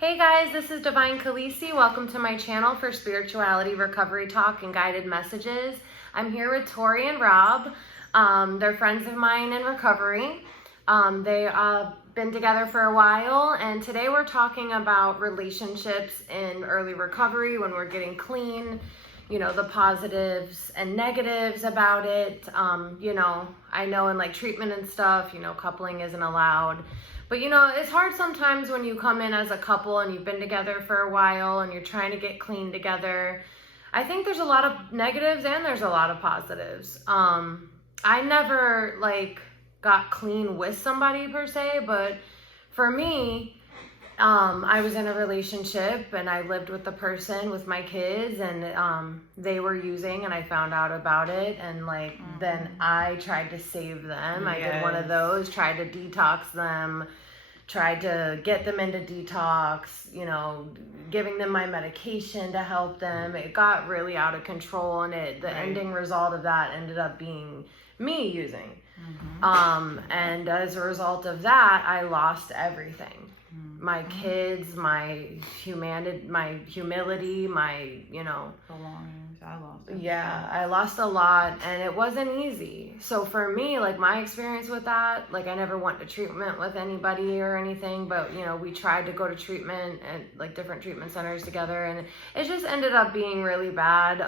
Hey guys, this is Divine Khaleesi. Welcome to my channel for spirituality, recovery talk, and guided messages. I'm here with Tori and Rob. They're friends of mine in recovery. They been together for a while, and today we're talking about relationships in early recovery when we're getting clean, the positives and negatives about it. I know in like treatment and stuff, coupling isn't allowed. But it's hard sometimes when you come in as a couple and you've been together for a while and you're trying to get clean together. I think there's a lot of negatives and there's a lot of positives. I never got clean with somebody per se, but for me, I was in a relationship and I lived with the person with my kids, and they were using, and I found out about it, and then I tried to save them. I did one of those, tried to detox them, tried to get them into detox, giving them my medication to help them. It got really out of control, and the ending result of that ended up being me using. And as a result of that, I lost everything. My kids, my humility, my belongings. I lost it. Yeah, I lost a lot, and it wasn't easy. So for me, my experience with that, I never went to treatment with anybody or anything, but we tried to go to treatment at different treatment centers together, and it just ended up being really bad.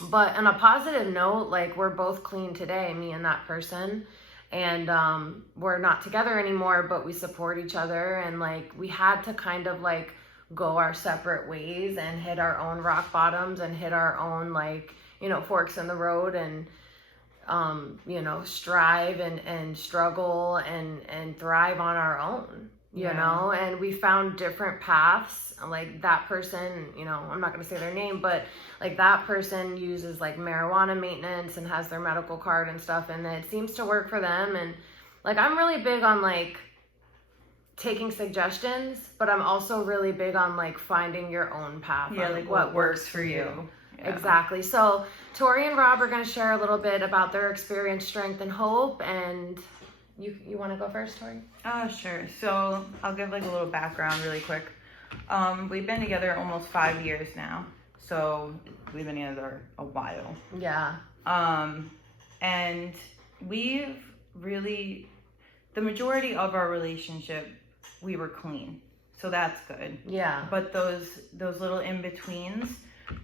But on a positive note, we're both clean today, me and that person. And we're not together anymore, but we support each other, and we had to kind of go our separate ways and hit our own rock bottoms and hit our own forks in the road, and strive and struggle and thrive on our own, and we found different paths. That person, I'm not going to say their name, but that person uses marijuana maintenance and has their medical card and stuff, and it seems to work for them. And I'm really big on taking suggestions, but I'm also really big on finding your own path. Yeah, what works for you. Yeah. Exactly. So Tori and Rob are going to share a little bit about their experience, strength, and hope. And you want to go first, Tori? Sure. So I'll give a little background really quick. We've been together almost 5 years now. So we've been together a while. Yeah. And we've really, the majority of our relationship, we were clean. So that's good. Yeah. But those little in-betweens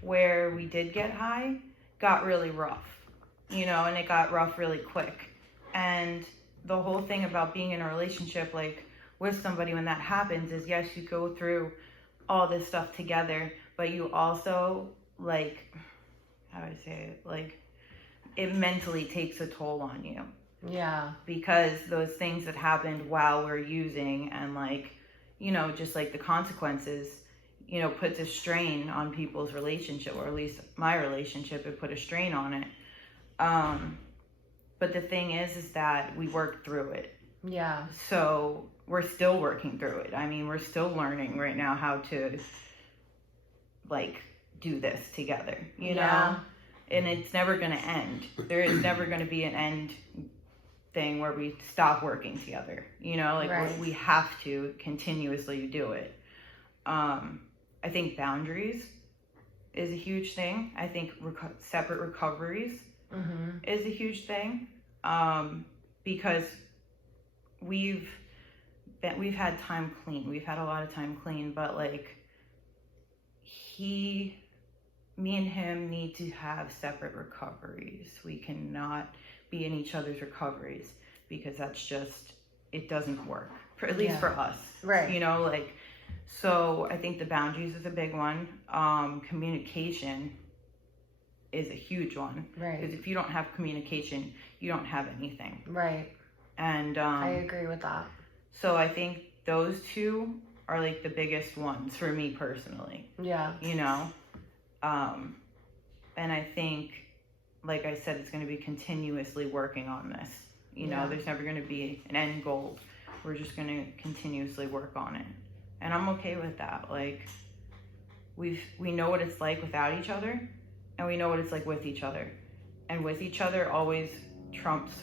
where we did get high got really rough, and it got rough really quick. And the whole thing about being in a relationship, with somebody when that happens is, yes, you go through all this stuff together, but you also, how do I say it? It mentally takes a toll on you. Yeah. Because those things that happened while we're using, and just the consequences, puts a strain on people's relationship, or at least my relationship, it put a strain on it. But the thing is that we worked through it. Yeah. So we're still working through it. I mean, we're still learning right now how to do this together, know? And it's never going to end. There is never going to be an end thing where we stop working together, Right. We have to continuously do it. I think boundaries is a huge thing. I think separate recoveries is a huge thing, because we've had time clean. We've had a lot of time clean, but me and him need to have separate recoveries. We cannot be in each other's recoveries, because that's just, it doesn't work, at least for us. Right. So I think the boundaries is a big one. Communication is a huge one. Right. Because if you don't have communication, you don't have anything. Right. And I agree with that. So I think those two are the biggest ones for me personally. Yeah. And I think, like I said, it's going to be continuously working on this. There's never going to be an end goal. We're just going to continuously work on it. And I'm okay with that. We know what it's like without each other, and we know what it's like with each other. And with each other always trumps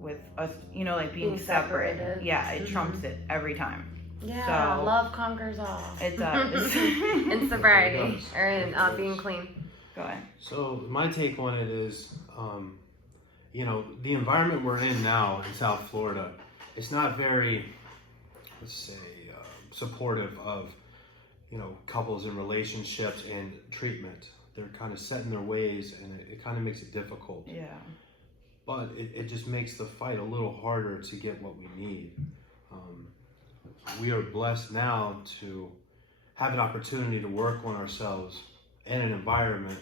with us, being separate. separated. Yeah, it trumps it every time. Yeah, So, love conquers all. It does. In sobriety, It does. or in It does. being clean. Go ahead. So my take on it is, the environment we're in now in South Florida, it's not very, let's say, supportive of, couples in relationships and treatment. They're kind of set in their ways, and it kind of makes it difficult. Yeah. But it just makes the fight a little harder to get what we need. We are blessed now to have an opportunity to work on ourselves in an environment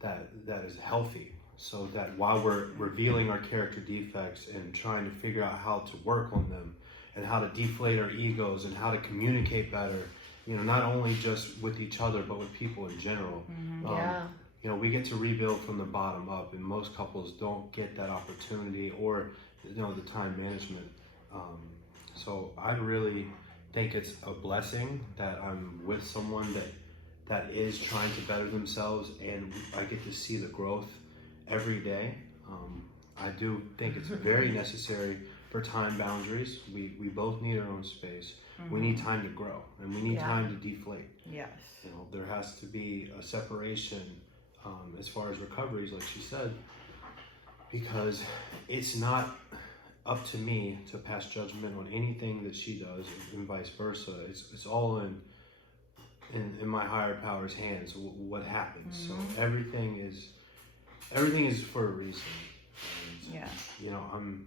that is healthy, so that while we're revealing our character defects and trying to figure out how to work on them and how to deflate our egos and how to communicate better, not only just with each other but with people in general. Yeah. We get to rebuild from the bottom up, and most couples don't get that opportunity or the time management. So I really think it's a blessing that I'm with someone that is trying to better themselves, and I get to see the growth every day. I do think it's very necessary for time boundaries. We both need our own space. We need time to grow, and we need time to deflate. Yes. There has to be a separation as far as recoveries, like she said, because it's not up to me to pass judgment on anything that she does, and vice versa. It's all in my higher power's hands. What happens? So everything is for a reason. And,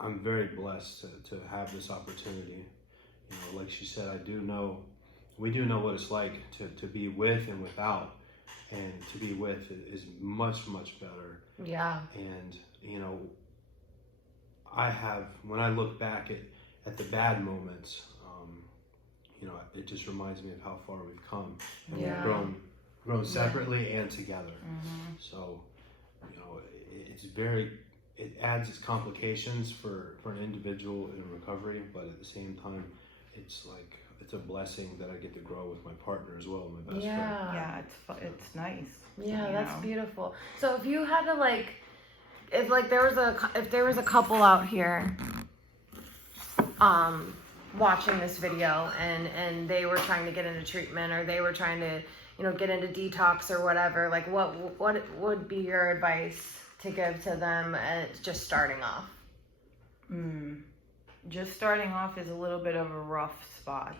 I'm very blessed to have this opportunity. Like she said, we do know what it's like to be with and without, and to be with is much, much better. Yeah. And, when I look back at the bad moments, it just reminds me of how far we've come, and we've grown separately and together. So, it adds its complications for an individual in recovery, but at the same time, it's a blessing that I get to grow with my partner as well, my best friend. Yeah, it's nice. Yeah, that's beautiful. So if you had to if there was a couple out here watching this video and they were trying to get into treatment, or they were trying to get into detox or whatever, what would be your advice to give to them just starting off? Just starting off is a little bit of a rough spot,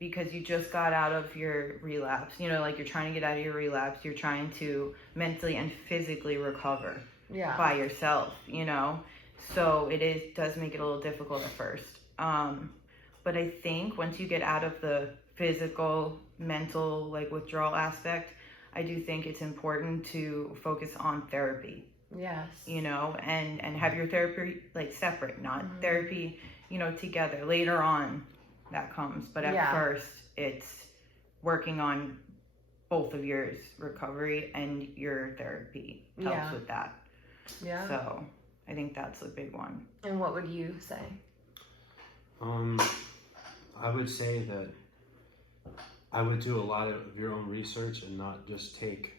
because you just got out of your relapse. You're trying to get out of your relapse. You're trying to mentally and physically recover by yourself, So it does make it a little difficult at first. But I think once you get out of the physical, mental, withdrawal aspect, I do think it's important to focus on therapy. Yes. And have your therapy separate, not therapy, together. Later on, that comes. But at first, it's working on both of yours, recovery and your therapy helps with that. Yeah. So I think that's a big one. And what would you say? I would say that I would do a lot of your own research and not just take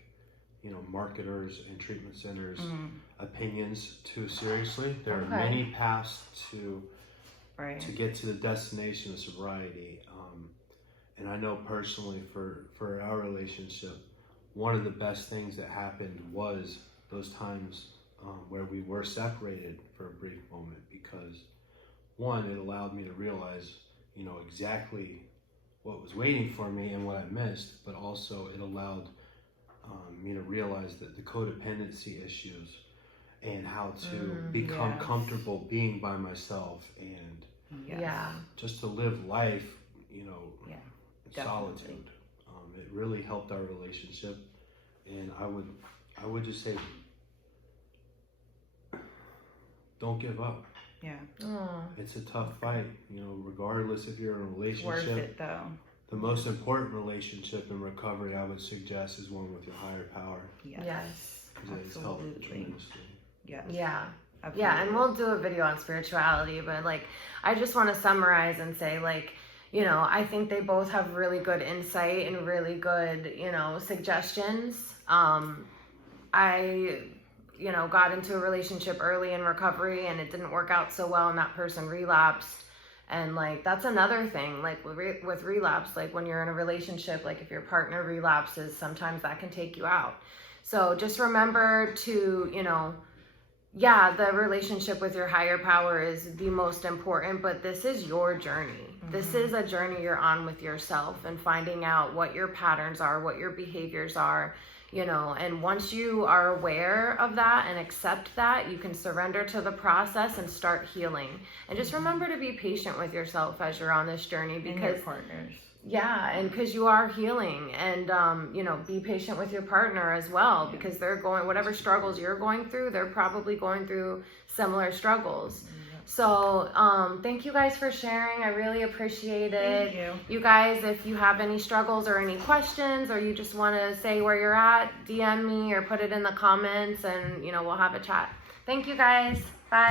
marketers and treatment centers opinions too seriously. There are many paths to get to the destination of sobriety. And I know personally for our relationship, one of the best things that happened was those times where we were separated for a brief moment, because one, it allowed me to realize exactly what was waiting for me and what I missed, but also it allowed me to realize that the codependency issues and how to become comfortable being by myself, and just to live life, in solitude. It really helped our relationship, and I would just say, don't give up. Yeah. It's a tough fight, regardless if you're in a relationship. Worth it though. The most important relationship in recovery, I would suggest, is one with your higher power. Yes. Because it has helped tremendously. Yes. Yeah. Absolutely. Yeah, and we'll do a video on spirituality, but I just want to summarize and say I think they both have really good insight and really good, suggestions. I got into a relationship early in recovery, and it didn't work out so well, and that person relapsed. And like that's another thing, like with relapse, like when you're in a relationship, like if your partner relapses, sometimes that can take you out. So just remember to, you know, yeah, the relationship with your higher power is the most important, but this is your journey. This is a journey you're on with yourself and finding out what your patterns are, what your behaviors are, you know, and once you are aware of that and accept that, you can surrender to the process and start healing. And just remember to be patient with yourself as you're on this journey, And because your partners. yeah, and because you are healing, and you know, be patient with your partner as well, because they're going, whatever struggles you're going through, they're probably going through similar struggles. So thank you guys for sharing. I really appreciate it. Thank you. You guys, if you have any struggles or any questions, or you just want to say where you're at, DM me or put it in the comments, and you know, we'll have a chat. Thank you guys. Bye.